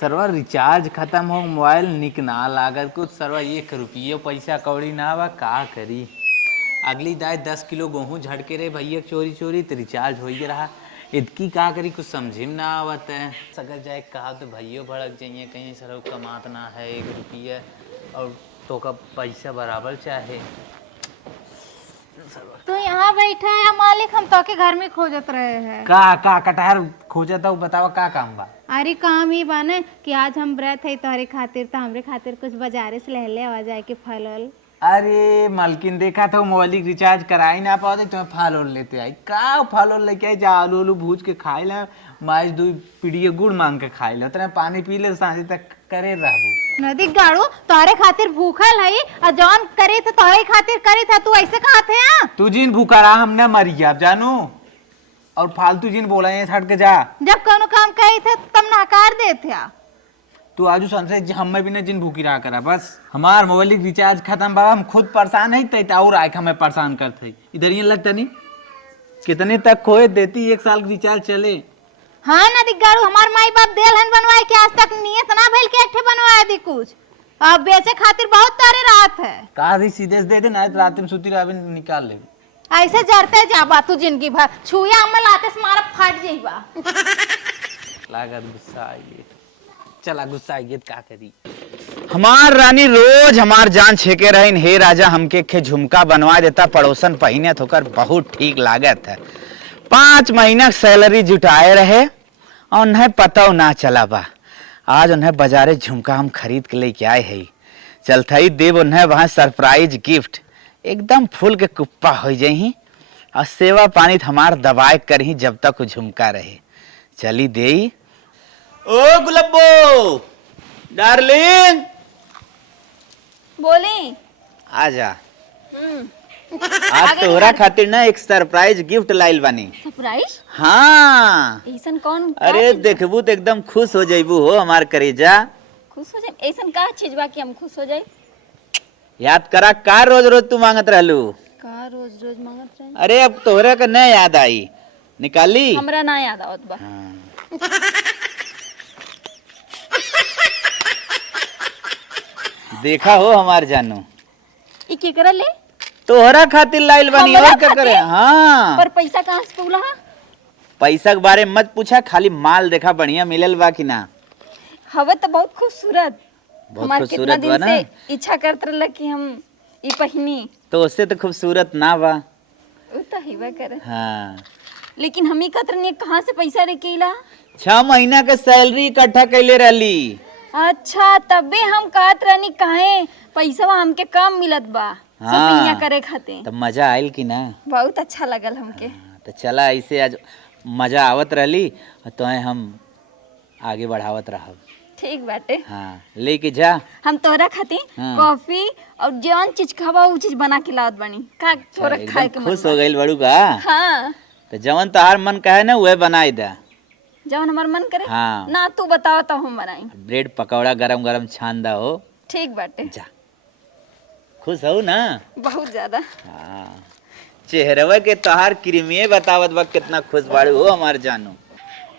Server recharge खत्म हो mobile निक ना लागत कुछ सर्वर 1 रुपये पैसा कौड़ी ना बा का करी। अगली दाय 10 किलो गेहूँ झड़के रे भैया चोरी चोरी तो रिचार्ज हो ही रहा। इतकी का करी कुछ समझे में ना आवत है। अगर जाए कहा तो भैया भड़क जाइए कहीं सर कमात ना है 1 रुपये और तो का पैसा बराबर चाहे। तो यहाँ बैठा है मालिक, हम तो के घर में खोजत रहे हैं। का कटहर खोजत हो बतावा का काम बा। अरे काम ही बा न कि आज हम व्रत है तोहरे खातिर तो हमरे खातिर कुछ बाजारे से ले आवा जाए के फल वल। अरे मालकिन देखा था मोबाइल रिचार्ज कराई ना पाते तुम्हें फल और लेते आई का फल और लेके आई जा आलू आलू भूज के खाए ला माइस 2 पीढ़ी गुड़ मांग के खाए ला तेरा पानी पी ले सांझे तक करे रहबू। नदी गाड़ू तोहरे खातिर भूखल है और जौन करे थे तोहरे खातिर करे था, तू ऐसे कहा थे? तू जिन भूखा रहा हमने मरी गया अब जानू और फालतू जिन बोला है हट के जा। जब कोनो काम करे थे तब नकार देते। तू आजू संसे हमें भी न जिन भूखी रहा करा बस हमार मोबाइल रिचार्ज खत्म बाबा हम खुद परेशान है तय और आए हमें परेशान करते इधर ये लगता नहीं कितने तक खोए देती 1 साल रिचार्ज चले। हाँ नदी गाड़ू हमार माई बाप देल हन बनवाए के आज तक नियत ना भेल के एकठे बनवाए दी कुछ। अब बेचे खातिर बहुत तारे रात है। कहा सीधे दे दे ना रात में सुती रात में निकाल ले। ऐसे जरते जाबा तू जिंदगी भर छुया अमल आते से मारा फाट जाइबा। लागत गुस्सा आइए चला गुस्सा आइए का करी। हमार रानी रोज हमार जान छेके रहीन हे राजा हमके खे झुमका बनवा देता पड़ोसन पहिने होकर बहुत ठीक लागत है। 5 महीना सैलरी जुटाए रहे और उन्हें पता ना चला बा। आज उन्हें बाजारे झुमका हम खरीद के लेके आए है। चलता ही देव उन्हें वहां सरप्राइज गिफ्ट एकदम फूल के कुप्पा हो जाही और सेवा पानी हमार दबाए कर ही जब तक झुमका रहे चली दे। ओ गुलब्बो डार्लिंग बोली आजा। आज तोहरा खातिर ना एक सरप्राइज गिफ्ट लाइल बानी। सरप्राइज? हाँ ऐसन कौन? अरे देखबू तो एकदम खुश हो जाइबू हो हमार करेजा। खुश हो जाए ऐसन का चीज बा कि हम खुश हो जाए? याद करा का रोज रोज तू मांगत रहलू का रोज रोज मांगत रहे? अरे अब तोहरा का न याद आई निकाली हमरा ना याद आवत बा। हाँ। देखा हो हमार जानू ई के करे ले? तोहरा खातिर लाइल बानी हमरा और क्या करे। खातिर? हाँ पर पैसा कहाँ से पौला? पैसा के बारे में मत पूछा खाली माल देखा बढ़िया मिलल बा कि ना। हवा तो बहुत खूबसूरत। बहुत हमार कितना खूबसूरत दिन बा ना से इच्छा करत रहला कि हम ई पहिनी। तो उससे तो खूबसूरत ना बा। उ तो हिवा करे। हाँ लेकिन हम ही कहत रहनी कहाँ से पैसा लेके इला? 6 महीना के सैलरी इकट्ठा कैले रहली। अच्छा तबे हम कहत रहनी काहे पैसा हमके कम मिलत बा शॉपिंग करे खातिर। तब मजा आयल कि ना? बहुत अच्छा लगल हमके। तो चला ऐसे आज मजा आवत रहली तो हम आगे बढ़ावत रहब। ठीक बाटे। हाँ लेके जा। हम तोहरा खातिर हाँ। कॉफी और जौन चीज खावा उ चीज बना के लावत बानी का तोरा खाए के एकदम मन खुश बा? हो गइल बड़ू का। हाँ तो जवन तोहार मन कहे ना वह बनाई दे। जौन हमार मन करे। हाँ। ना तू बतावा तो हम बनाई। ब्रेड पकौड़ा गरम गरम छान दा हो। ठीक बाटे। जा खुश हो ना? बहुत ज्यादा। हाँ चेहरवा के तोहार क्रीमिये बतावत बा कितना खुश बाड़ू हो हमार जानू।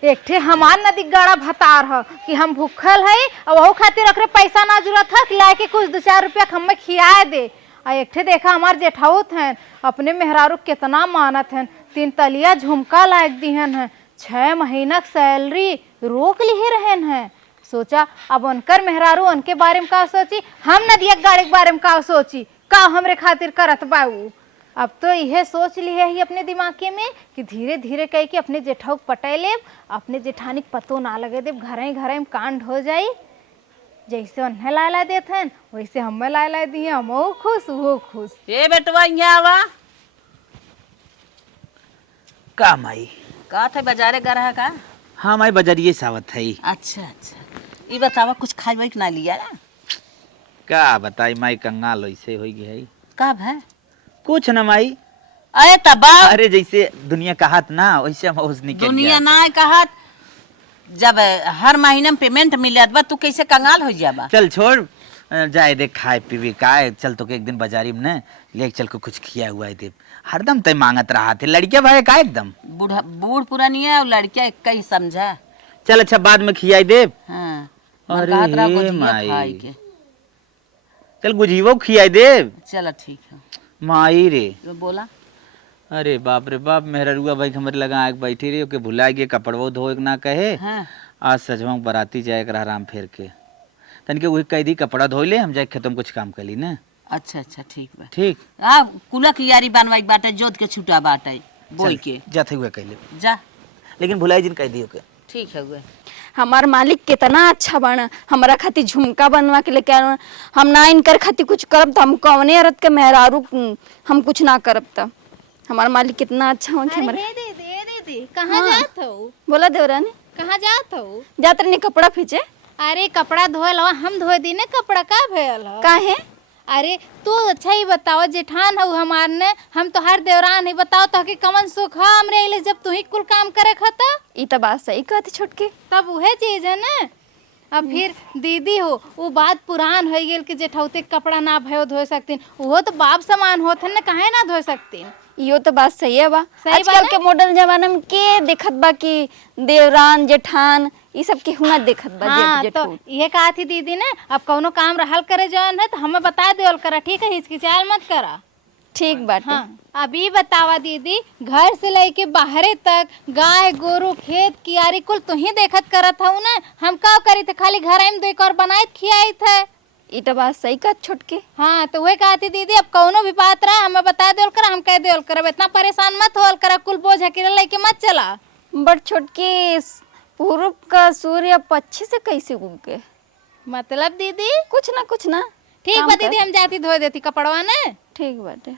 एक ठे हमार नदी गाड़ा भतार ह कि हम भूखल है और वहू खातिर ओकरे पैसा ना जरूरत है कि लाके कुछ 2-4 रुपया हमें खियाए दे। और एक ठे देखा हमार जेठाउत हैं अपने मेहरारू कितना मानत हैं 3 तलिया झुमका लायक दिहन है 6 महीना सैलरी रोक लिए रहन है। सोचा अब उनकर मेहरारू उनके बारे में का सोची हम नदिया गाड़ी के बारे में का सोची का हमरे खातिर करत बाऊ। अब तो यह सोच ली है ही अपने दिमाग में कि धीरे धीरे कह के अपने जेठाऊ पटाई ले अपने जेठानी पतो ना लगे दे घर में कांड हो जाई। जैसे उन्हें ला देते हैं वैसे हमें ला दिए हम खुश वो खुश। ए बेटवा यहाँ आवा का माई का थे बाजारे गरहा का? हाँ माई बजरिए सावत है। अच्छा ये बतावा कुछ खाई वाई ना लिया का बताई माई कंगाल ऐसे हो गई है। का है कुछ न माई। अरे तबा अरे जैसे दुनिया कहत ना वैसे हम उस निकल दुनिया ना कहा जब हर महीने में पेमेंट मिलत बा तू कैसे कंगाल हो जाबा? चल छोड़ जाए दे खाए पीवे का चल तो के एक दिन बाजारी में न ले चल को कुछ खिया हुआ है दे हरदम तय मांगत रहा थे लड़किया भाई का एकदम बूढ़ पुरानी है और लड़किया एक ही समझा। चल अच्छा बाद में खियाई दे। हाँ अरे कहत रहा हे गुजिया माई। खाई के। चल गुजीवो खियाई दे। चलो ठीक है। माई रे, तो बोला अरे बाप रे बाप, मेहरुआ भाई हमरे लगा आके बैठी रही, ओके भुला गए कपड़वो धोए के ना कहे। हाँ आज सजवा बराती जाए कर आराम फेर के तनिके वही कह दी कपड़ा धो ले, हम जाए खेतों में कुछ काम कर ली ना। अच्छा अच्छा ठीक बा। ठीक हाँ कुला की यारी बनवाई बाटे, जोत के छुटा बाटे बोई चल, के जाते हुए कह ले, जा। लेकिन भुलाई जिन कह दियो के। ठीक है हुए। हमार मालिक कितना अच्छा बना, हमारा खातिर झुमका बनवा के लेके आना। हम ना इनकर खातिर कुछ करब तो हम कौने औरत के मेहरारू हम कुछ ना करब तो हमार मालिक कितना अच्छा हो अरे हमारा। दीदी कहाँ जात हो? बोला देवरानी कहाँ जात हो? जात रहनी कपड़ा फीचे। अरे कपड़ा धोए लो, हम धोए दी ने कपड़ा का भयल हो? काहे? अरे तू अच्छा ही बताओ, जेठान हो हमार ने, हम तो हर देवरान ही बताओ तो कि कमन सुख है हमरे इले जब तू ही कुल काम करे खता। ई तो बात सही कहती छोटकी। तब वह चीज है ना। अब फिर दीदी हो वो बात पुरान हो गेल कि जेठौते कपड़ा ना भयो धो सकतीन, वो तो बाप समान होत है ना, काहे ना धो सकतीन। यो तो बात सही है बा। सही बा आजकल ना? के मॉडर्न जमाना में के देखत बा कि देवरान जेठान ई सब के हुना देखत बा। हाँ जेठ तो जेठू। ये कहा थी दीदी ने, अब कौनो काम रहल करे जौन है तो हमें बता देवल करा, ठीक है, हिचकिचाल मत करा। ठीक बाटे। हाँ अभी बतावा दीदी, घर से लेके बाहरे तक गाय गोरू खेत कियारी कुल तू ही देखत करत हूँ ना, हम का करी थे, खाली घर में देख और बनाए खियाई थे। ई तो बात सही कहत छोटकी। हाँ तो वही कहती दीदी, अब कौनो भी बात रहा हमें बता देवल करा, हम कह देवल करब, इतना परेशान मत होल करा, कुल बोझ अकेले लेके मत चला। बट छोटकी पूरब का सूर्य पश्चिम से कैसे उगे? मतलब दीदी कुछ ना ठीक काम बा कर। दीदी, हम जाती धो देती कपड़वा ने। ठीक बाटे।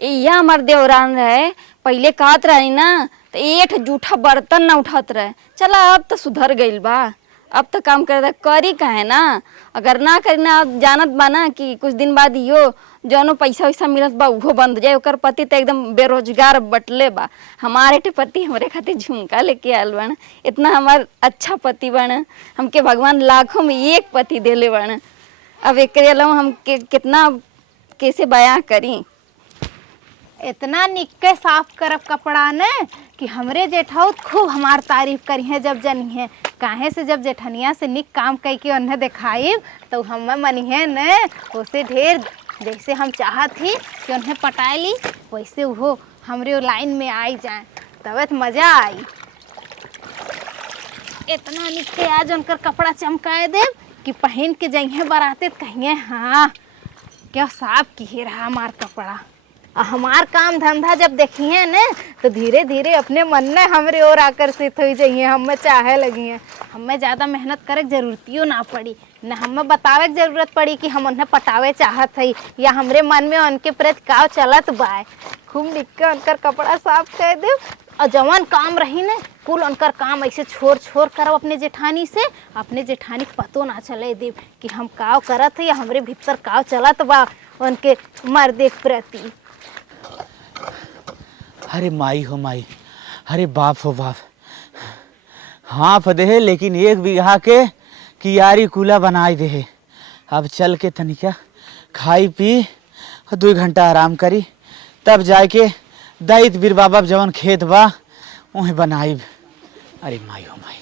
यह हमार देवरान रहे, पहले कहत रही ना तो एक जूठा बर्तन ना उठात रहे। चला अब तो सुधर गइल बा, अब तो काम करे करी काहे ना। अगर ना करी ना, अब जानत बा ना कि कुछ दिन बाद यो जौनो पैसा वैसा मिलत बा उहो बंद हो जाए। ओकर पति तो एकदम बेरोजगार बटले बा। हमारे टे पति हमरे खातिर झुमका लेके आयल बन, इतना हमार अच्छा पति बन, हमके भगवान लाखों में एक पति देले बन। अब एक अलावा हम कितना कैसे बयां करी। इतना निक्के साफ करब कपड़ा ने कि हमरे जेठाउत खूब हमार तारीफ करी है जब जनी है। काहे से जब जेठनिया से निक काम कई के उन्हें दिखाई तो हम मनी है न, उसे ढेर जैसे हम चाहत ही कि उन्हें पटाए ली, वैसे वो हमरे लाइन में आई जाए, तब मजा आई। इतना निक्के आज उनकर कपड़ा चमकाए दे कि पहन के जइहे बराते कहिए हाँ क्या साफ किए रहा हमार कपड़ा। हमार काम धंधा जब देखिए न तो धीरे धीरे अपने मन में हमरे और आकर्षित हो जाइए, हमें चाहे लगी हैं। हमें ज़्यादा मेहनत करे जरूरतियों ना पड़ी, न हमें बतावे की जरूरत पड़ी कि हम उन्हें पटावे चाहत है या हमरे मन में उनके प्रति काव चलत बाय। खूब लिख के उनकर कपड़ा साफ कर दे और जवान काम रही न कुल उनकर काम ऐसे छोड़ छोड़ करब अपने जेठानी से, अपने जेठानी पतो ना चले दे कि हम काव करत है या हमरे भीतर काव चलत बा उनके मर्दे के प्रति। अरे माई हो माई, अरे बाप हो बाप, हाँ फदे लेकिन 1 बीघा के कियारी कूला बनाई दे। अब चल के तनिका खाई पी और 2 घंटा आराम करी, तब जाके दैत बीर बाबा जवन खेत बा वहीं बनाई। अरे माई हो माई,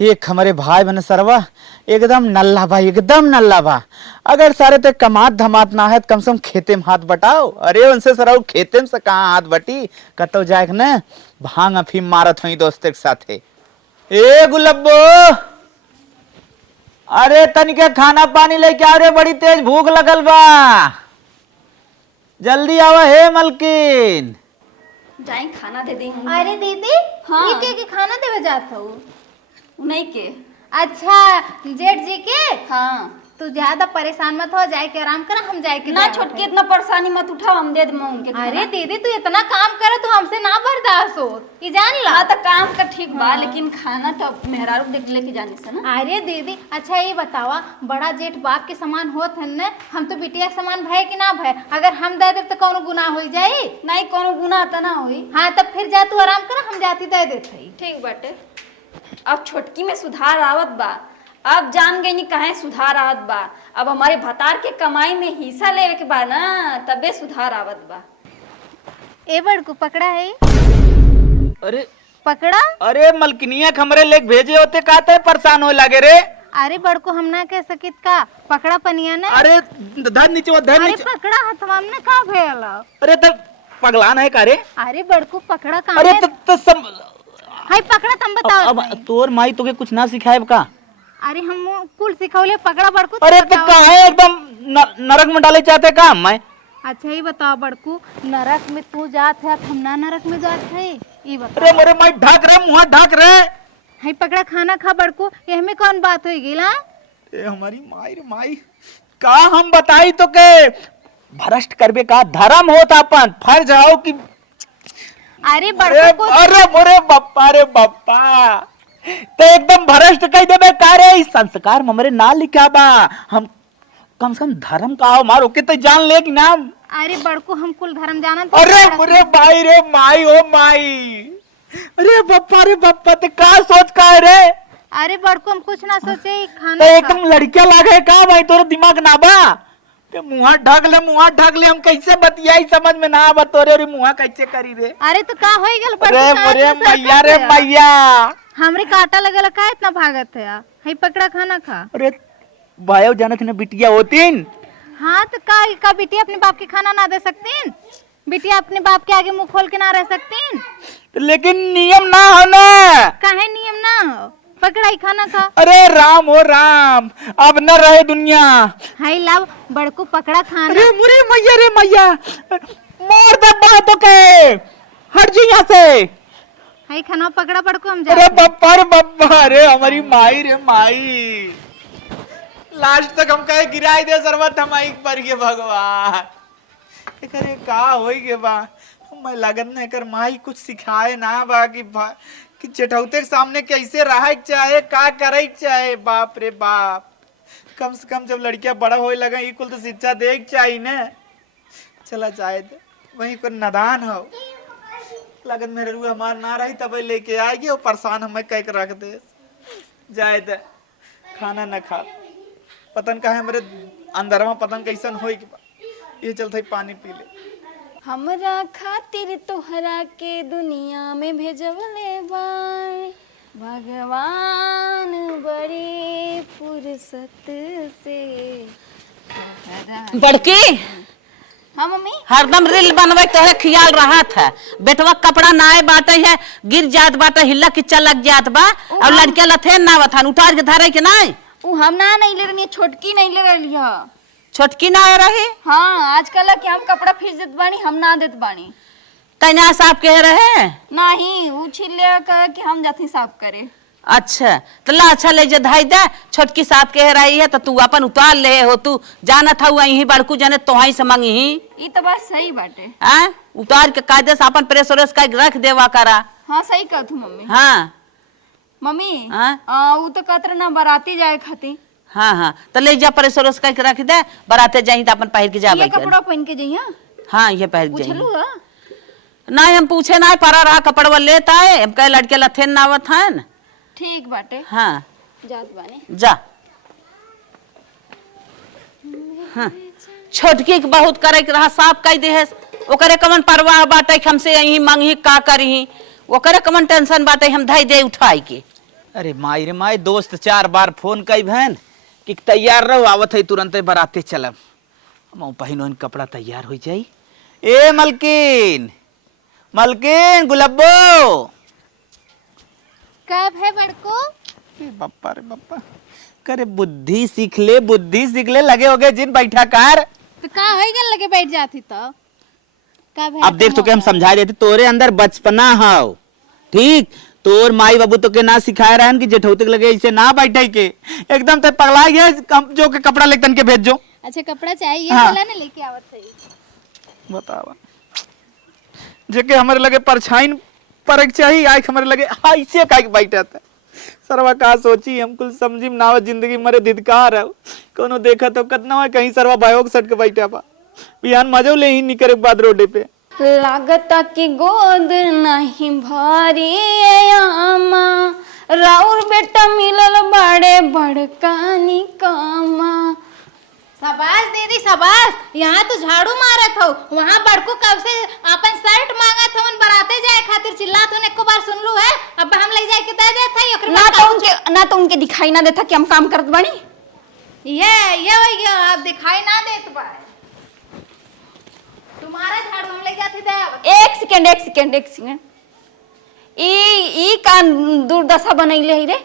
एक हमारे भाई बने सरवा एकदम नल्ला बा, एकदम नल्ला बा। अगर सारे ते कमात धमात ना है तो कम से कम खेते में हाथ बटाओ। अरे उनसे सराउ खेते में से कहाँ हाथ बटी, कतो जाए न भांग अफीम मारत हुई दोस्ते के साथे। ए गुलब्बो, अरे तनिके खाना पानी लेके आ रे, बड़ी तेज भूख लगल बा, जल्दी आवा हे मलकिन। जाई खाना दे दी। अरे दीदी हाँ। ये के खाना देवे जात हो? नहीं के। अच्छा जेठ जी के। हाँ तू ज्यादा परेशान मत हो, जाए के आराम कर, हम जाए के ना जावत छोटकी हई। इतना परेशानी मत उठाओ, हम दे दूँ उनके खाना। अरे दीदी तू इतना काम करे तो हमसे ना बर्दाश्त हो, ये जान ला। हाँ तो काम का ठीक बा, लेकिन खाना तो मेहरारू देख लेके जाने से ना। अरे दीदी अच्छा ये बतावा, बड़ा जेठ बाप के समान होत है न, हम तो बिटिया के समान भय कि ना भय? अगर हम दे देब तो कौनो गुनाह हो जाई? नहीं कोनो गुनाह तो ना हुई। हाँ तब फिर जा तू आराम कर, हम जाती दे देते हई। ठीक बाटे। अब छोटकी में सुधार आवत बा, अब जान गई नहीं कहे सुधार आवत बा। अब हमारे भतार के कमाई में हिस्सा लेवे के बा ना, तबे सुधार आवत बा। ए बड़कू पकड़ा है, अरे पकड़ा। अरे मलकिनिया हमरे लेके भेजे होते, कहते परेशान हो लगे रे। अरे बड़को हम ना कह सकित का पकड़ा पनिया ने। अरे धर नीचे वो, धर अरे नीचे। पकड़ा हथवा में का भेल। अरे तो पगलान है का रे? अरे बड़को पकड़ा कहां अरे है? तो सब हाय पकड़ा तुम बताओ। अब तोर माई तोके कुछ ना सिखाए का? अरे हम कुल सिखौले पकड़ा बड़को। अरे तो काहे एकदम नरक में डाले चाहते का मैं? अच्छा ही बताओ बड़को, नरक में तू जात है हम ना नरक में जात है ये बता। अरे मोरे माई ढाक रे, मुंह ढाक रे। हाय पकड़ा खाना खा बड़को, ये में कौन बात होई गेला? ए हमारी माई रे माई, का हम बताई तो के भ्रष्ट करबे का धर्म होता अपन फर्ज हो कि अरे बड़को को अरे मोरे बप्पा रे बप्पा, तो एकदम भ्रष्ट कह देबे का रे? इस संस्कार में हमरे ना लिखा बा। हम कम से कम धर्म का हो मारो के तो जान ले कि नाम। अरे बड़को हम कुल धर्म जानत। अरे मोरे भाई रे माई ओ माई, अरे बप्पा रे बप्पा, ते का सोच का है रे? अरे बड़को हम कुछ ना सोचे तो खाना एकदम लड़किया लागे का भाई, तोर दिमाग ना बा? ते मुंह ढक ले, मुंह ढक ले, हम कैसे बतियाई समझ में ना आवा तोरे रे मुंह कैसे करी रे? अरे तो का होई गेल अरे मोरे मैया रे मैया, हमरे काटा लगल का इतना भागत है? हाय पकड़ा खाना खा। अरे भाई जानत न बिटिया होतीन। हाँ तो का बिटिया अपने बाप के खाना ना दे सकतीन? बिटिया अपने बाप के आगे मुंह खोल के ना रह सकतीन? लेकिन नियम ना हो ना। काहे नियम ना हो? पकड़ा ही खाना खा। अरे राम हो राम, अब न रहे दुनिया। हाय लाव बड़को पकड़ा खाना। अरे मुरे मैया रे मैया, मार दे बातों के, हट जी यहाँ से। हाय खाना पकड़ा बड़को हम अरे जा। बप्पा रे बप्पा, अरे हमारी माई रे माई, लास्ट तक हम कहे गिराई दे सर्वत हमारी पर के भगवान। करे का होई के बा, मैं लगन न कर माई कुछ सिखाए ना बा कि जेठौते के सामने कैसे रहे चाहे, का करे चाहे। बाप रे बाप, कम से कम जब लड़कियां बड़ा होए लगा ई कुल तो शिक्षा दे चाहिए न। चला जाए दे, वहीं को नादान हो लगन मेरे रुआ हमार ना रही तब लेके आएगी और परेशान हमें कह के रख दे। जाए दे, खाना न खा, पतन का है मेरे अंदर में पतन कैसन होई कि ये चलते पानी पी ले। हमरा खातिर तोहरा के दुनिया में भेजवले बानी भगवान बड़ी फुर्सत से। बड़की हाँ मम्मी। हरदम रील बनवे तोहरे ख्याल रहा था, बेटवा कपड़ा नाए बाटे है, गिर जात बाटे, हिल्ला किच्चा लग जात बा, और लड़के लथेन ना बथान उतार के धरे के नाई। उ हम ना नहीं ले रही, छोटकी नहीं ले रही है। छोटकी ना रही। हाँ आजकल कि हम कपड़ा फिर देत बानी, हम ना देत बानी। तैना साफ कह रहे नहीं उ छिले कह कि हम जाती साफ करे। अच्छा तो ला, अच्छा ले जे धाई दे, छोटकी साफ कह रही है तो तू अपन उतार ले हो, तू जाना था वही बड़कू जने तोहाई से मंगी ही। ये तो बात सही बाटे। आ? उतार के कायदे से अपन प्रेस व्रेस का रख देवा करा। हाँ सही कहत हूँ मम्मी। हाँ मम्मी हाँ वो तो कहत रहे ना बाराती जाए खाती। हाँ हाँ तो ले जा प्रेस व्रेस का रख दे, बराते जाही तो अपन पहिर के जा। ये कपड़ा पहन के जइया। हाँ ये पहिर के पूछलू जाही। नहीं हम पूछे ना, परा रहा कपड़वा लेता है, हम कहे लड़के लथेन ना आवत। ठीक बाटे। हाँ जात बानी जा। हाँ छोटकी के बहुत करे के रहा, साफ कह दे, ओकरे कमन परवाह बाटे हमसे यही मंगी का करही, ओकरे कमन टेंशन बाटे हम धई दे उठाई के। अरे माई रे माई, दोस्त 4 बार फोन कई बहन कि तैयार रहो, आवत है तुरंत बराते चलब। हम पहिनो कपड़ा तैयार हो जाई। ए मलकिन, मलकिन गुलब्बो, कब है बड़को? बप्पा रे बप्पा, करे बुद्धि सीख ले, बुद्धि सीख ले, लगे हो गए जिन बैठा कार। तो का होई गेल लगे बैठ जाती तो कब है? अब देख तो के हम समझा देते, तोरे अंदर बचपना हो, ठीक? तोर माई बाबू तो के ना सिखाए रहन कि जेठौते के लगे ऐसे ना बैठे के, एकदम ते पगला गया जो के कपड़ा लेकर के भेजो। अच्छा कपड़ा चाहिए, हाँ। चला ना लेके आवत है। बतावा जेके हमारे लगे परछाई परक चाहिए, आए हमारे लगे ऐसे का बैठा था। सरवा का सोची हम कुल समझी ना हो, जिंदगी मरे धिदकार है, कोनो देखा तो कतना है कहीं सरवा बायोग सट के बैठा बा, बिहान मजो ले ही निकरे बाद रोडे पे। लागता कि गोद नहीं भारी आमा, राउर बेटा मिलल बड़े बड़का निकामा। शाबाश दीदी शाबाश। यहाँ तो झाड़ू मारत हो, वहाँ बड़को कब से अपन शर्ट मांगत हो बराते जाए खातिर चिल्लात हो, एको बार सुन लू है। अब हम ले जाए के दे देत है ओकरे ना तो उनके दिखाई ना देता कि हम काम करत बानी। ये वही गया, आप दिखाई ना देत बा। तुम्हारा झाड़ू हम ले जाते दे। एक सेकंड ई का दुर्दशा बनैले है रे।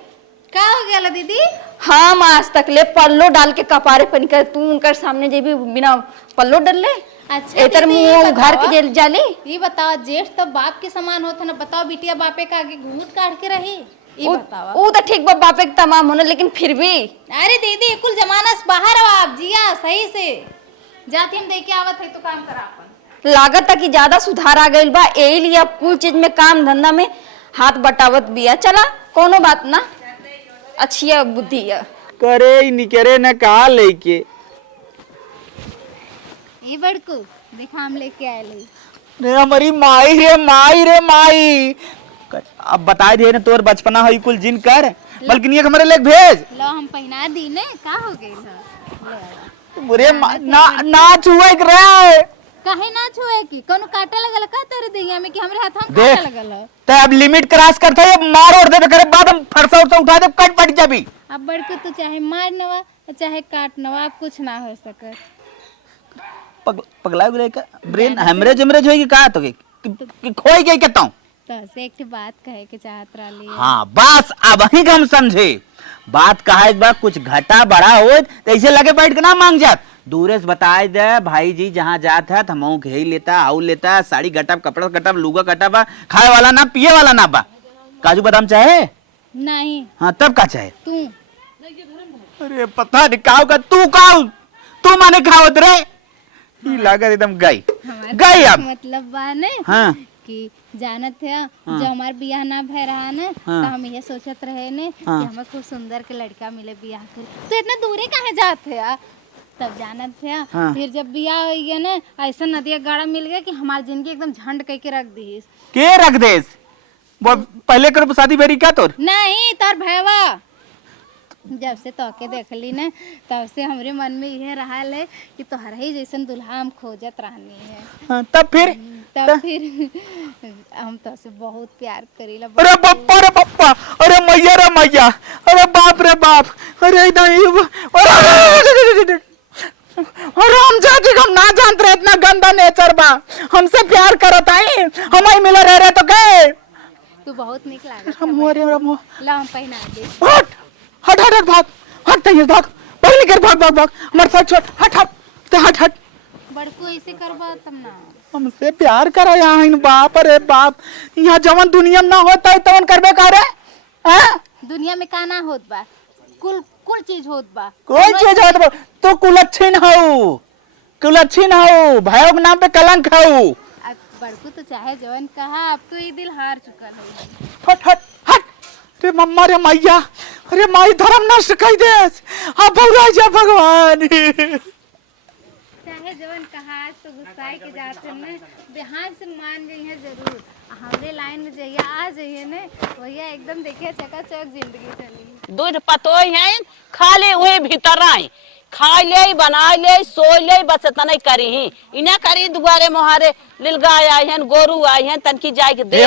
का हो गया दीदी? हम आज तक ले पल्लो डाल के कपारे पहन कर तू उनकर सामने जेबी बिना पल्लो डाल ले। अच्छा एतर दीदी, मुंह ये घर के बताओ- जेल जाली। ये बताओ जेठ तो बाप के समान होता ना, बताओ बिटिया बापे का आगे घूंट काट के रही। ये बताओ। वो तो ठीक बा बापे के तमाम होने, लेकिन फिर भी अरे दीदी कुल जमाना से बाहर हो आप जिया सही से। जाती हम देख के आवत है तो काम करा अपन। लागत है कि ज्यादा सुधार आ गइल बा, यही लिए अब कुल चीज में काम धंधा में हाथ बटावत बिया। चला कोनो बात ना, अच्छी है बुद्धि है। करे ही नहीं करे ना कहा लेके। ये बड़कू देखा हम लेके आए ले। रे हमारी माई रे माई। अब बता दे ना तोर बचपना है कुल जिन कर, बल्कि ये हमारे लेके भेज। लो हम पहना दी ने, का हो गई है? मुरे ना छुए करे। काहे ना छुए की? कोनो काटा लगल का तेरे दैया में कि हमरे हाथ में देख। काटा लगल है? ते अब लिमिट क्रॉस करता है, मार और दे करे बाद हम फरसा उठा उठा दे कट पट जाबी। अब बड़कू तो चाहे मार नवा चाहे काट नवा, अब कुछ ना हो सके। पगला गले का ब्रेन हेमरेज होगी का तो कि खोई गई कहता हूं। तो से एक बात कहे के चाहत रही। हाँ बस अब ही हम समझे बात कहा। एक बार कुछ घटा बड़ा हो तो ऐसे लगे बैठ के ना मांग जात। दूरे से बताए दे भाई जी जहाँ जात है हम घे लेता आउ लेता, साड़ी गटब कपड़ा गटब लुगा गटब, खाए वाला ना पिए वाला ना बा। काजू बादाम चाहे नहीं? हाँ तब का चाहे तू अरे पता नहीं काव का तू माने खावत रे। ई लागत एकदम गई गई। अब मतलब बा ने हाँ कि जानत है जब हमार बियाह ना भय रहा ना, तो हम ये सोचत रहे ने कि हमें खूब सुंदर के लड़का मिले बियाह कर, तो इतना दूरे काहे जात है? तब जानत है फिर जब बियाह हो गया ना, ऐसा नदिया गाड़ा मिल गया कि हमारी जिंदगी एकदम झंड कह के रख दी। के रख देस वो पहले कर शादी बेरी क्या तोर? नहीं तार भैवा जब से तोके देखली ना तब से हमरे मन में यह रहा है कि तोहरा ही जैसन दुल्हा हम खोजत रहनी है। हाँ, तब फिर हम तो से बहुत प्यार करीला। अरे पप्पा रे पप्पा, अरे मैया रे मैया, अरे बाप रे बाप, अरे अरे हम जाती हम ना जानते रहे इतना गंदा नेचर बा। हमसे प्यार करत आई हमारी मिला रह तो कहे तू बहुत निक लागत। ला हम पहना दे। हट हट हट हट भाग हट तैयार भाग पहले कर भाग भाग भाग हमारे साथ छोड़ हट हट ते हट हट। बड़को ऐसे करबा तब ना। हमसे प्यार करा यहाँ इन बाप अरे बाप यहाँ जवन दुनिया में ना होता है तवन करबे करे। दुनिया में का ना होत बा, कुल कुल चीज होत बा। कोई चीज होत बा तो कुलच्छिन हो भाइयों के नाम पे कलंक हो। अब बड़को तो चाहे जवन कहा, अब तो ये दिल हार चुका है। हट हट हट रे मम्मा रे मैया, अरे माई धर्म नष्ट कर दे अब जा भगवान। चाहे जवन कहा तो गुस्साए के जाते हैं बिहार से मान गई है जरूर। हमरे लाइन में जाइए आ जाइए ने भैया एकदम देखिए चकाचक जिंदगी चली। दूध पतोय हैं खा ले वही भीतर आए, खा ले बना ले सो ले, बस इतना करी ही इना करी। दुबारे मोहारे लिलगाय आई हैं गोरू आई हैं तनकी जाए के दे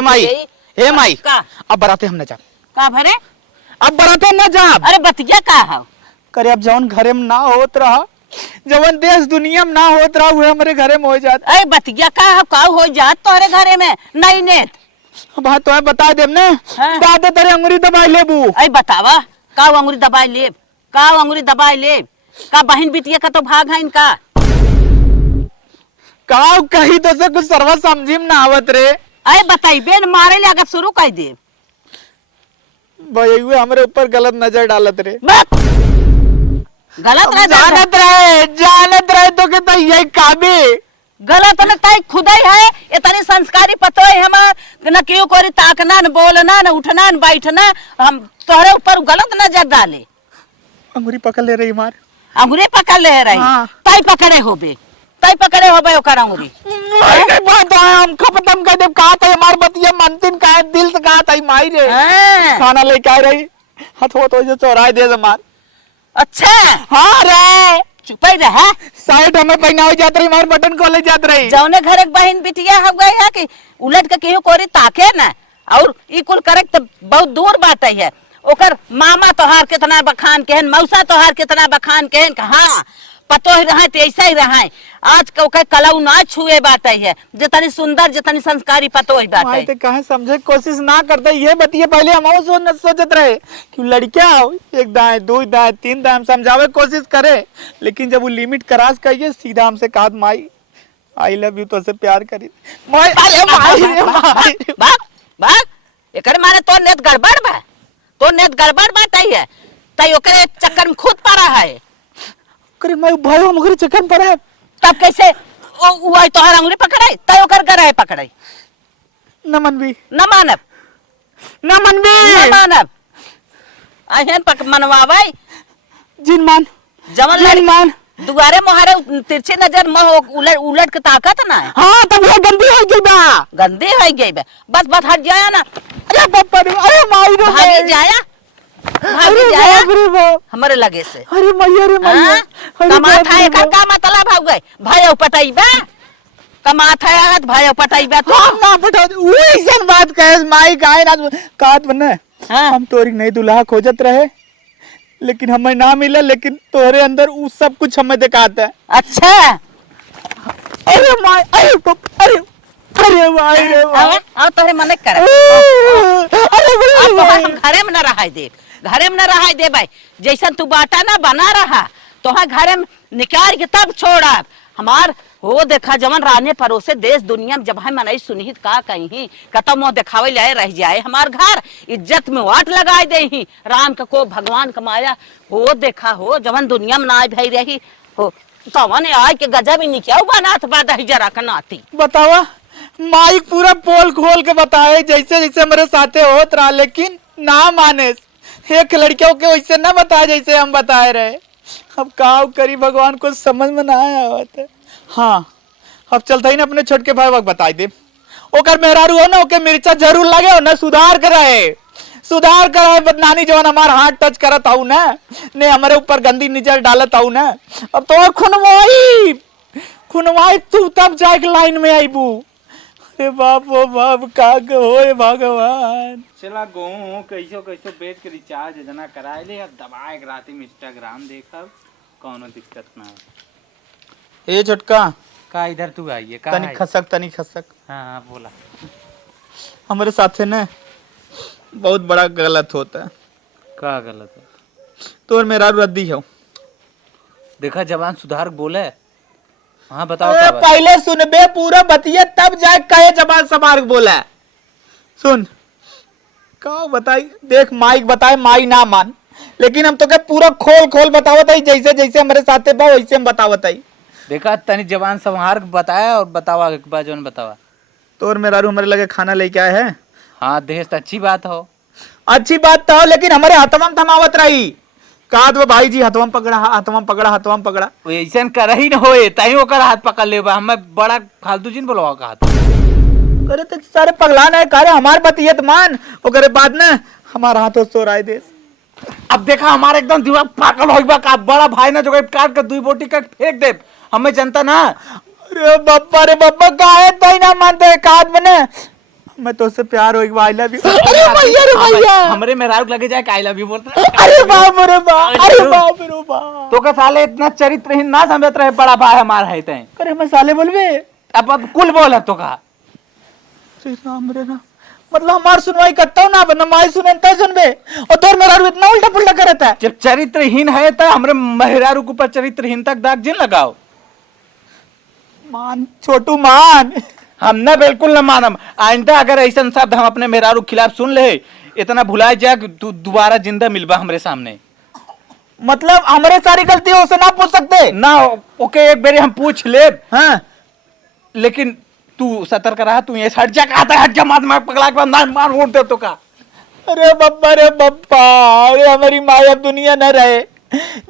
हे माई का अब बराते हम न जा का भरे अब बराते न जा। अरे बतिया का है करे अब जवन घरे में ना होत रहा, जवन देश दुनिया में ना होत रहा वो हमारे घरे में हो जाता। अरे बतिया का हो जात तोरे घरे में नहीं नेत। बात तो बता दे ने दादा तेरे अंगुरी दबाई लेबू। अरे बतावा का अंगुरी दबाई ले, का अंगुरी दबाई ले, का बहन बिटिया का तो भाग है इनका। का कही तो से कुछ सर्व समझी में ना आवत रे। अरे बताई बेन मारे ले अगर शुरू कर दे भाई हमारे ऊपर गलत नजर डालत रे। गलत ना जानत रहे तो कहता यही काबे गलत न ताई खुदाई है इतनी संस्कारी पतो है हमार न क्यों कोरी ताकना न बोलना न उठना न बैठना, हम तोहरे ऊपर गलत नजर डाले। अंगुरी पकड़ ले रही मार अंगुरी पकड़ ले रही। हाँ। ताई पकड़े होबे ओकर अंगुरी। बात हम खत्म कर दे कहा था हमार बतिया मनतिन का दिल से कहा था माई रे खाना लेके आ रही हथ हो तो जो चौराहे दे मार। अच्छा हाँ रे चुपई रहा। साइड हमें पहनावे जात रही, हमारे बटन खोले जात रही। जौने घर एक बहन बिटिया हो गए है कि उलट के केहू कोरी ताके ना, और ई कुल करे तो बहुत दूर बात है। ओकर मामा तोहार कितना बखान कहन, मौसा तोहार कितना बखान कहन, हाँ पतो ही रहा तो ऐसा ही रहा। आज के कलऊ ना छुए बात है, जितनी सुंदर जितनी संस्कारी पतो ही बात है। तो कहे समझे कोशिश ना करते, ये बतिए पहले हम सोचत रहे कि लड़कियां आओ एक दाएं दो दाएं तीन दाएं, हम समझावे कोशिश करे, लेकिन जब वो लिमिट क्रॉस करिए सीधा हमसे कहा माई आई लव यू, तो से प्यार करी माई। अरे माई भाग एकरे माने तो नेत गड़बड़ बा, तो नेत गड़बड़ बात है, तई ओकरे चक्कर में खुद पड़ा है। करे मैं भाई हमरे चक्कर पड़ा है, तब कैसे वो आई तोहर अंगुली पकड़ाई, तय ओकर गराए पकड़ाई। न मनबी न मानब, न मनबी न मानब। अहन पक मनवावाई जिन मान जवन जिन लड़ी मान। दुआरे मोहरे तिरछी नजर मह उलट उलट के ताकत ना है। हाँ तब वो गंदी हो गई बा, गंदे है गई बे, बस बस हट जाया ना। अरे बाप रे, अरे माई रे भागी जाया, भागी अरे जाया बाप रे बाप, हमारे लगे से। अरे मैया रे मैया, हाँ? कमात है का मतलब हो गए भाई पटाई बा, कमात है भाई पटाई बा तो हम ना पटा वैसन बात कहे माई काहे ना कात बने। हाँ? हम तोरी नहीं दुल्हा खोजत रहे, लेकिन हमें ना मिला, लेकिन तोहरे अंदर वो सब कुछ हमें दिखाता है। अच्छा अरे माई, अरे बाप, अरे अरे माई रे माई, और तोहरे मन कर अरे अब माई, हम घरे में न रहा दे, घरे में न रहा दे भाई, जैसन तू बाटा ना बना रहा तो हाँ घरे में निकाल के तब छोड़ा। हमार हो देखा जवन राने परोसे देश दुनिया में जब है मनई सुनिहित का कहीं कतम वो दिखावे लाए रह जाए, हमार घर इज्जत में वाट लगाए दे ही राम का को भगवान का माया हो देखा हो जवन दुनिया में ना भाई रही हो तवन आय के गजब ही निकाऊ बनात बाद जरा का नाती। बतावा माई पूरा पोल खोल के बताए जैसे जैसे हमारे साथे होत रहा, लेकिन ना माने। एक लड़कियों के वैसे ना बताए जैसे हम बताए रहे। अब का करी भगवान को समझ में ना आया होता। हाँ अब चलता ही ना अपने छोटके भाई वक्त बताई दे, ओकर मेहरारू हो ना ओके मिर्चा जरूर लगे हो ना, सुधार कराए बदनानी जवन हमार हाथ टच करत आऊ ना ने हमारे ऊपर गंदी नजर डालत आऊ ना, अब तो खुनवाई तू तब जाके लाइन में आईबू। अरे बाप ओ बाप का होए भगवान। चला गो कैसो कैसो बेच के रिचार्ज जना कराए ले, अब दबाए के राती में इंस्टाग्राम देखब, कोनो दिक्कत ना है। ए छोटका का इधर तू आइए का तनी खसक। हाँ बोला। हमारे साथ से ना बहुत बड़ा गलत होता है। का गलत है? तो और मेरा रद्दी है। देखा जवान सुधार बोले। हाँ बताओ अरे क्या बात? पहले सुनबे पूरा बतिया तब जाए कहे जबान समार बोला। सुन का बताई, देख माइक बताए माई ना मान, लेकिन हम तो क्या पूरा खोल बतावत है, जैसे जैसे हमारे साथे बा वैसे हम बतावत है। देखा तनी जवान संहार बताया और बतावा एक बार जोन बतावा। तो और मेरा हमारे लगे खाना लेके आए हैं। हाँ देश तो अच्छी बात हो, अच्छी बात तो, लेकिन हमारे हथवा में थमावत रही। कहा तो भाई जी हथवा में पकड़ा वो ऐसा कर ही न होए तही ओकर हाथ पकड़ ले बा। हमें बड़ा फालतू जिन बोलवा का हाथ करे तो सारे पगला ना करे हमार बतियत मान ओकरे बाद ना हमारा हाथों सो राय दे। अब देखा हमारे एकदम दिमाग पागल होई बा का बड़ा भाई ना जो काट के दुई बोटी का फेंक दे, हमें जनता ना। अरे बब्बा काहे तई ना मानते है काट बने, मैं तो से प्यार होई आई लव यू। अरे भैया रे भैया हमरे में राउक लगे जाए आई लव यू बोलते। अरे बाप रे बाप, अरे बाप रे बाप। तो का साले इतना चरित्रहीन ना समझत रहे, बड़ा भाई हमारा है तय। अरे मैं साले बोलबे अब कुल बोला तो का श्री राम रे राम, मतलब हमार सुनवाई करता ना बना माई सुने तय सुनबे, और तोर मेरा इतना उल्टा पुल्टा करता है। जब चरित्रहीन है तो हमरे मेहरारू के ऊपर चरित्रहीन तक दाग जिन लगाओ। मान छोटू मान, हम ना बिल्कुल न मानम। आइंदा अगर ऐसा शब्द हम अपने मेहरारू के खिलाफ सुन ले, इतना भुलाए जा तू दोबारा जिंदा मिलबा हमरे सामने। मतलब हमारे सारी गलती उसे ना पूछ सकते ना ओके एक बेरे हम पूछ ले। हाँ लेकिन तू सतर्क रहा, तू ये हट जा, कहता है हट जा, मार पकड़ा के बाद मार उड़ दे तो का। अरे बप्पा अरे हमारी माँ अब दुनिया न रहे,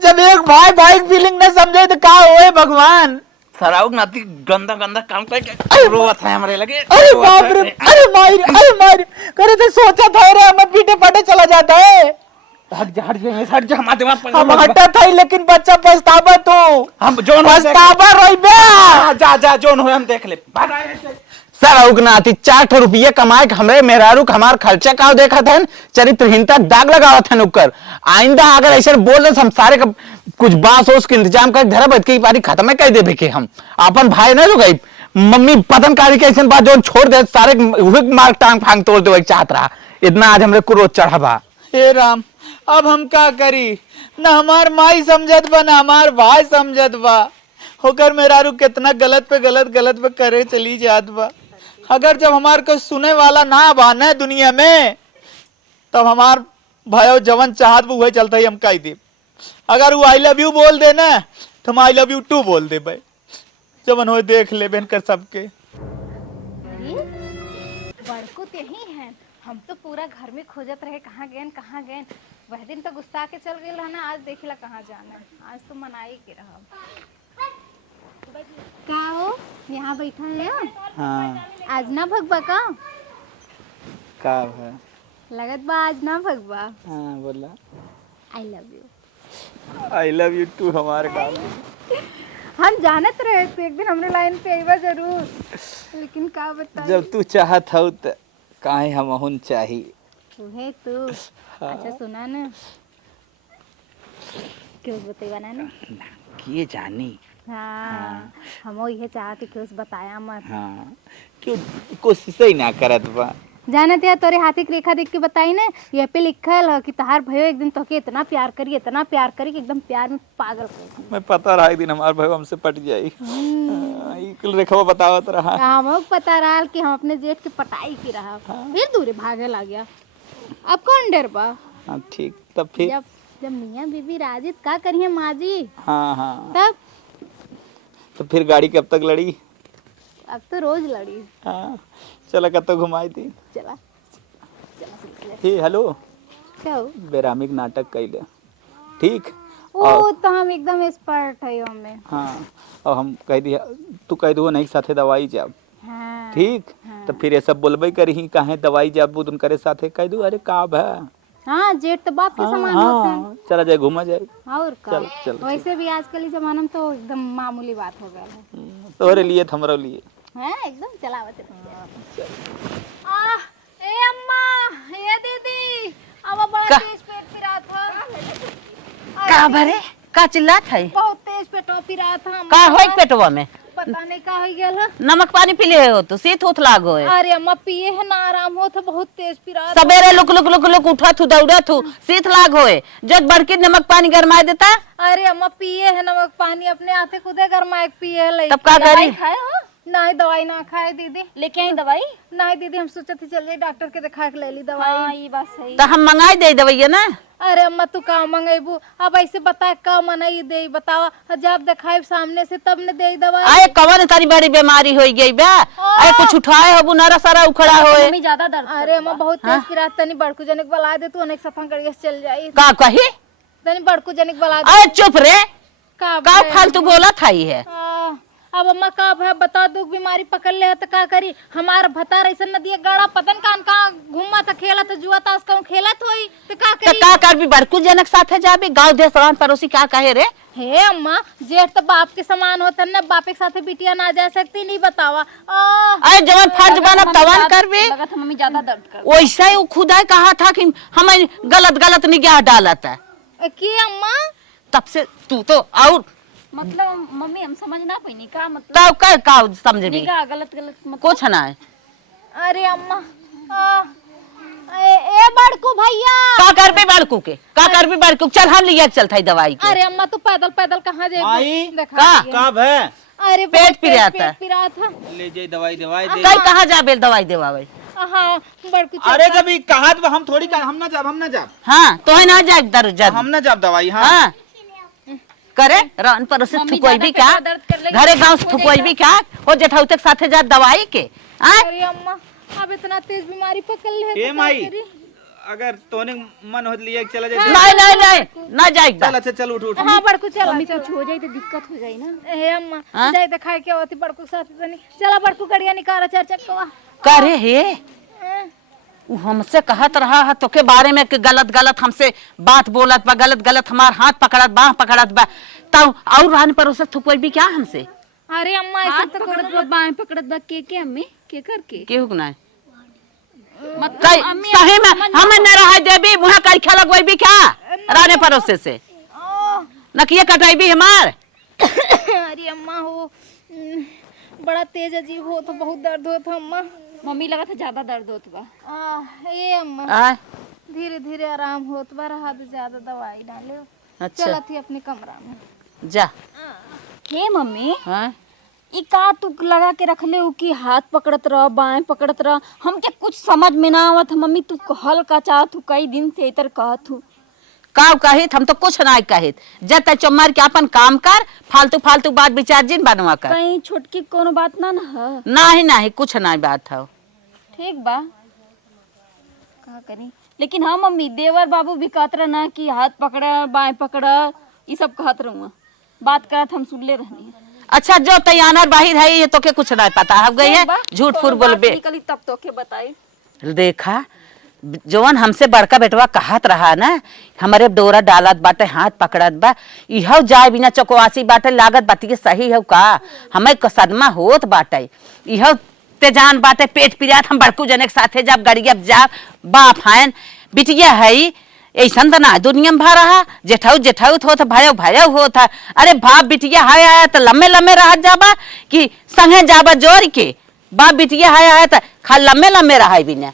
जब एक भाई फीलिंग न समझे तो का होए भगवान। सराउक नाती गंदा काम करके रोवत है हमरे लगे। अरे बाप रे, अरे मार करे तो सोचा था रे हमें पीटे पाटे चला जाता है। हट जा हट जा हमारे दिमाग हम हटा था लेकिन बच्चा पछतावा तो हम जोन पछतावा रही बे। जा जा जोन हो हम देख ले सर उगनाती 4 रुपये कमाए के हमरे मेहरारू हमार खर्चा का देखा था चरित्रहीनता दाग लगावा था नुकर। आइंदा अगर ऐसे बोल रहे हम सारे का कुछ बांस ओस के इंतजाम कर धरा बैठ के बारी खत्म कर देवे के हम अपन भाई न रुक मम्मी पतनकारी के ऐसे बात जो छोड़ दे सारे मार टांग फांग तोड़ दे चाहत रहा इतना आज हमरे क्रोध चढ़ावा। हे राम अब हम का करी न हमार माई समझत बा न हमार भाई समझत बा होकर मेहरारू कितना गलत पे करे चली जात बा। अगर जब हमार को सुने वाला ना बा न दुनिया में तब हमार भाई जवन चाहत वो चलता ही हम कह दे। अगर वो आई लव यू बोल दे ना तो हम आई लव यू टू बोल दे भाई जवन हो देख ले बहन कर सबके। अरे बड़कू तो यही है हम तो पूरा घर में खोजत रहे कहाँ गए वह दिन तो गुस्सा के चल गए ना आज देखिला कहाँ जाना है आज तो मनाई के रहा। का हो यहाँ बैठा है हाँ आज ना भगवा का है लगत बा आज ना भगवा। हाँ बोला आई लव यू टू हमारे गाँव हम जानत रहे थे एक दिन हमरे लाइन पे आईबा जरूर लेकिन का बता जब तू चाहत हो तो काहे हम हुन चाही। तुहे तू अच्छा सुना ना क्यों बतेगा ना किए जानी हाँ हम ये चाहते कि उस बताया मत। हाँ क्यों कोशिश ही ना करत बा जाने ते तोरे हाथी की रेखा देख के बताई ना ये पे लिखल है कि तहार भयो एक दिन तोके इतना प्यार करी कि एकदम प्यार में पागल कर मैं पता रहा एक दिन हमार भाई हमसे पट जाई। कुल रेखा बतावत रहा हम पता रहा कि हम अपने जेठ के पटाई की रहा फिर दूरे भागे ला गया। अब कौन डर बा। हाँ ठीक तब फिर जब मियाँ बीबी राजी का करिए माँ जी। हाँ हाँ तब तो फिर गाड़ी कब तक लड़ी। अब तो रोज लड़ी। हाँ चला कब तक घुमाई थी चला हे हेलो क्या हो बेरामिक नाटक कैले ठीक ओ तो हम एकदम एक्सपर्ट है हमें। हाँ और हम कह दिया तू कह दो नहीं साथे दवाई जाब हाँ ठीक तो फिर ये सब बोलबे करी काहे दवाई जाब बुदन करे साथे कह दू अरे का है। हाँ जेठ तो बाप के समान होते हैं। चला जाए घूमा जाए और का चल चल वैसे भी आजकल के जमाने में तो एकदम मामूली बात हो गया है। तोहरे लिए हमरो लिए हैं एकदम चलावत ए अम्मा ए दीदी अब बड़ा तेज पेट पिरा था। का भरे का चिल्लात है बहुत तेज पेटो पिरा था का होई पेटवा में पता नहीं का हो गया। नमक पानी पी ले हो तो शीत होत लागो है। अरे अम्मा पिए है ना आराम हो तो बहुत तेज पिरा सवेरे लुक लुक लुक लुक उठा थू दौड़ा थू शीत लाग होए जग बड़की नमक पानी गरमाए देता। अरे अम्मा पिए है नमक पानी अपने हाथे खुदे गरमाए पिए है तब का करी नहीं दवाई ना खाए दीदी लेके आई दवाई। नहीं दीदी हम सोचे थे चलिए डॉक्टर के दिखा के ले ली दवाई। ये बात सही। तो हम मंगाई दे दवाइया ना। अरे अम्मा तू का मंगेबू अब ऐसे बता का मनाई दे बतावा जब दिखाए सामने से तब ने दे दवाई। आए कवन तारी बड़ी बीमारी हो गई बा अरे कुछ उठाए हो नारा सारा उखड़ा होए। मम्मी ज्यादा दर्द। अरे अम्मा बहुत तेज पिरा तनी बड़कू जनिक बला दे तू अनेक सफा कड़िया से चल जाई का कही तनी बड़कू जनिक बला दे। अरे चुप रे का का फालतू बोला था ही है। अब अम्मा का है बता दो बीमारी पकड़ ले है तो का करी हमार भतार ऐसा नदी गाड़ा पतन कान का घूमा था खेला था जुआ ताश कहूं खेला होई तो का तो करी का कर भी बड़कू जनक साथे जाबे गांव देश रान पड़ोसी का कहे रे। हे अम्मा जेठ तो बाप के समान होता ना बाप के साथे बिटिया ना जा सकती नहीं बतावा। अरे जवन फर्ज बना तवन करबे लगा था मम्मी ज्यादा दर्द कर। वैसा ही खुदा कहा था कि हमें गलत निगाह डालत है की अम्मा तब से तू तो और मतलब मम्मी हम समझ ना पाई का मतलब तब का समझ भी निगाह गलत मतलब कुछ ना है। अरे अम्मा ए बड़कू भैया का कर भी बड़कू चल हम लिया चलता है दवाई के। अरे अम्मा तू पैदल कहाँ आई, जाएगी कब है अरे पेट पिरा था ले जाए दवाई दवाई दे कहीं कहाँ जाबे दवाई देवावे। हाँ बड़कू अरे जब कहा हम थोड़ी हम ना जाब हाँ तो है ना जाए दर जब हम ना जाब दवाई। हाँ करे रान पर से थुकोई भी क्या घरे गांव से थुकोई भी क्या हो जेठाऊ तक साथे जा दवाई के। अरे अम्मा अब इतना तेज बीमारी पकड़ ले ए माई अगर तोने मन हो लिया चला जाए नहीं ना जाए चल अच्छा चल उठ हाँ बड़कू चल मम्मी कुछ हो जाए तो दिक्कत हो जाए ना। हे अम्मा जाए तो खाए क्या होती बड़कू साथ तनी चला बड़कू गड़िया निकाला चार चक्का करे हे उ हमसे कहत रहा है तो के बारे में कि गलत गलत हमसे बात बोलत बा, गलत गलत हमार हाथ पकड़त बाह पकड़त बा। तब और रानी परोसे थुकई भी क्या हमसे? अरे अम्मा ऐसा हाथ तो पकड़त बा बाएं पकड़त बा के अम्मी के करके केहू के नहीं मतलब अम्मी सही में हमें न रहा देवी वहां कई खेल लगवाई भी क्या रानी परोसे से नकिए कटाई भी हमार। अरे अम्मा हो बड़ा तेज अजीब हो तो बहुत दर्द होता अम्मा। मम्मी लगा था ज्यादा दर्द होत बा। ये अम्मा आय धीरे धीरे आराम होत बा रहा तो ज्यादा दवाई डाले। अच्छा चलत थी अपने कमरा में। जा। हे मम्मी हाँ ई का तू लगा के रखले हो कि हाथ पकड़त रह बाएं पकड़त रह, हमके कुछ समझ में ना आवत। मम्मी तू कहल का चाहत हूँ कई दिन से इतर कहत हूँ। का कहित हम तो कुछ ना कहित जब तक चुम्मार के अपन काम कर फालतू फालतू बात विचार जिन बनवा कर कहीं छोटकी कोनो बात ना है। नहीं कुछ ना बात है। ठीक बा का करी लेकिन हाँ मम्मी देवर बाबू भी कहत रहे ना कि हाथ पकड़ बाएं पकड़ ये सब कहत रहूँ बात करत हम सुनले रहनी। अच्छा जो तैयार बाहिर है ये तो के कुछ नहीं पता हो गई है झूठ फूट बोलबे। निकली तब तो के बताई देखा जवन हमसे बड़का बेटवा कहत रहा ना हमारे डोरा डालत बाटे हाथ पकड़त बा इहो जाए बिना चकवासी बाटे लागत बाती के सही है का हमें सदमा होत बाटे इहो ते जान बाटे पेट पिरात हम बड़कू जने के साथे जब गड़िया जा बाप हैन बिटिया है ऐसा तो ना दुनिया में भा रहा जेठाऊ जेठाऊ होत भयो भयो होत है। अरे बाप बिटिया है तो लम्बे लम्बे रह जाबा कि संगे जाबा जोर के बाप बिटिया है तो खा लम्बे लम्बे रहा बिना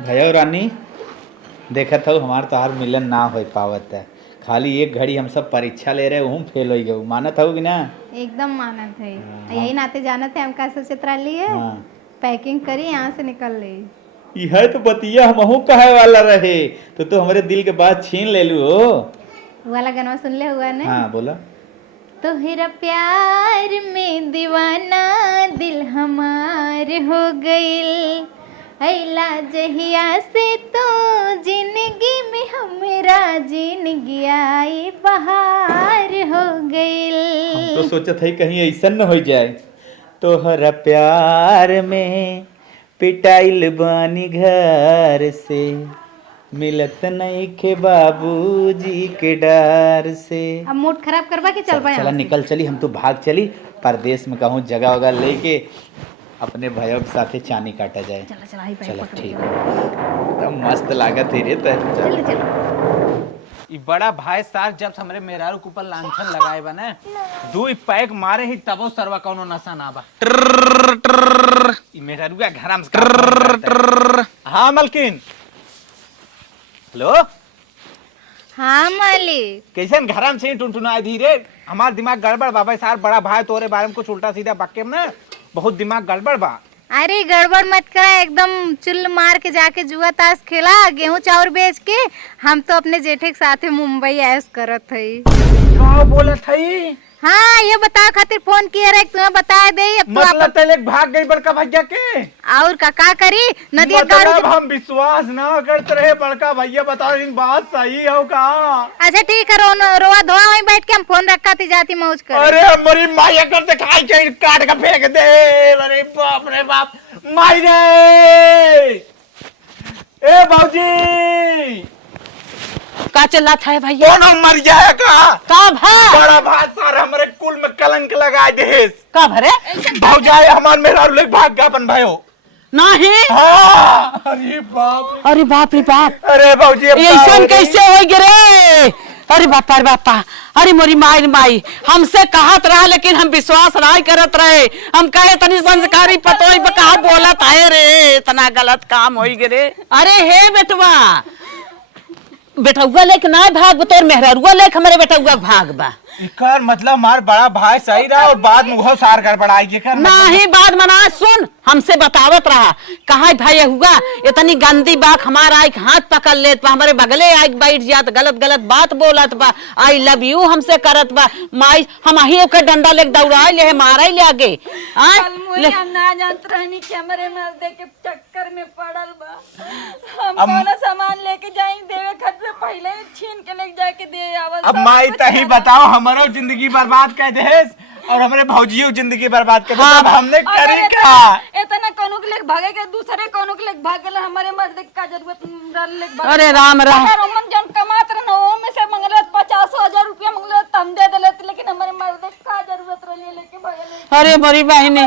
भयो रानी देखत हो हमार तो हार मिलन ना हो पावत है। खाली एक घड़ी हम सब परीक्षा ले रहे हूँ फेल हो गए मानत हो कि ना? एकदम मानत है। यही नाते जानत है हम का सोचत लिए पैकिंग करी यहाँ से निकल ले। यह तो बतिया हमहू कहे वाला रहे तो हमारे दिल के बात छीन ले लू हो। वाला गाना सुन ले हुआ ने? हाँ बोला। तो हिरा प्यार में दीवाना दिल हमार हो गइल ऐला जहिया से तो जिंदगी में हमरा जिंदगी आई बहार हो गइल। हम तो सोचत है कहीं ऐसा न हो जाए। तोहरा प्यार में पिटाइल बानी घर से मिलत नहीं के बाबूजी के डर से। अब मूड खराब करवा के चल पाए। चला निकल चली हम तो भाग चली परदेश में कहूँ जगह वगह लेके अपने भाइयों के साथे चानी काटा जाए। चला ठीक है मस्त लागत है रे ई बड़ा भाई सार जब हमरे मेहरारू के ऊपर लांछन लगाए बा ना दू पैक मारे ही तबो सरवा कौनो नशा ना बा। ई मेहरारू का घर में हाँ मलकिन। हेलो हाँ मालिक कैसे घर में टुनटुनाए धीरे हमार दिमाग गड़बड़ बाबा सार बड़ा भाई तोरे बारे में कुछ उल्टा सीधा बाक्य में ना बहुत दिमाग गड़बड़ बा। अरे गड़बड़ मत करा एकदम चुल मार के जाके जुआ ताश खेला गेहूं चावल बेच के हम तो अपने जेठे के साथे मुंबई ऐश करत हई। क्या बोलत हई? हाँ ये बता खातिर फोन किए रहे तुम्हें बता दे मतलब तेरे भाग गई बड़का भैया के और का करी नदिया मतलब हम विश्वास ना करते रहे बड़का भैया बताओ इन बात सही है का? अच्छा ठीक है रोआ धोआ वहीं बैठ के हम फोन रखा थी जाती मौज कर। अरे हमारी माया करते खाई के काट का फेंक दे। अरे बाप रे बाप माई रे ए बाबूजी का चिल्लात है भैया? कौन मर जाएगा? का भा बड़ा भाई सार हमारे कुल में कलंक लगाए दे। का भरे भौजाए हमार मेरा लोग भाग गया अपन भाइयों नहीं। हाँ अरे बाप अरे बाप रे बाप अरे बाबूजी ऐसा कैसे हो गिरे? अरे बापा रे बापा अरे मोरी माई माई हमसे कहत रहा लेकिन हम विश्वास नहीं करत रहे। हम कहे तनी संस्कारी पतोई पे कहा बोलत है रे इतना गलत काम हो गिरे। अरे हे बेटवा बेटुआ लेके ना भाग तोर मेहरुआ लेके हमारे बेटुआ भाग बा। इकर मतलब हमार बड़ा भाई सही रहा और बाद में वो सार गड़बड़ाई के नहीं बात मना सुन हमसे बतावत रहा कहा भाई हुआ इतनी गंदी बात हमारा आई हाथ पकड़ लेत बा हमारे बगले आई बैठ जात गलत गलत बात बोलत बा आई लव यू हमसे करत बा माई हम ही ओके डंडा लेके दौड़ाई ले मारा ही ले आगे हम ना जानत रहनी कि हमारे मर्दे के चक्कर में पड़ल बा। हम कौन सामान लेके जाई देवे खत से पहले छीन के लेके जाके दे आवल। अब माई तही बताओ हमारो जिंदगी बर्बाद कर दे और हमारे भौजियों जिंदगी बर्बाद कर दे। अब हमने करी क्या? इतना कौन कोनो के लेके भागे के दूसरे कोनो के लेके भागे ला हमारे मर्द के का जरूरत लेके भागे। अरे राम राम। अगर हम जन कमात रहे ना वो में से मंगले 50,000 रुपया मंगले तम दे देले लेकिन हमारे मर्द के का जरूरत रही लेके भागे ले। अरे बड़ी बहनी